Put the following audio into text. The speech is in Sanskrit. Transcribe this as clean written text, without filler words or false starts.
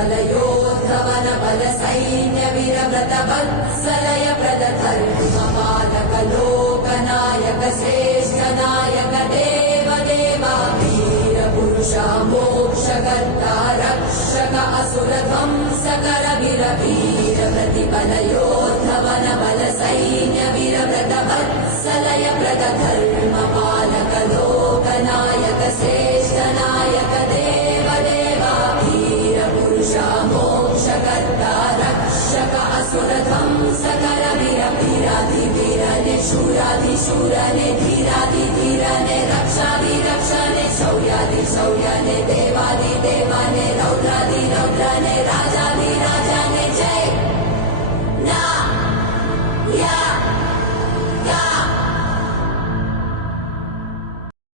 प्रतिबलयोद्धवन बल सैन्य वीरव्रत वत्सलय प्रद धर्मपालक लोकनायक श्रेष्ठ नायक देव देवा वीर पुरुष मोक्षकर्ता रक्षक असुर ध्वंसकर वीर वीर प्रतिबलयोद्धवन बल सैन्य वीरव्रत वत्सलय प्रद धर्मपालक लोकनायक श्रेष्ठ नायक देव देवा वीर पुरुष मोक्षकर्ता रक्षक असुर ध्वंसकर वीर वीराधिवीरने शूराधिशूरने धीराधिधीरने रक्षाधिरक्षणे शौर्याधिशौर्यने देवाधिदेवाने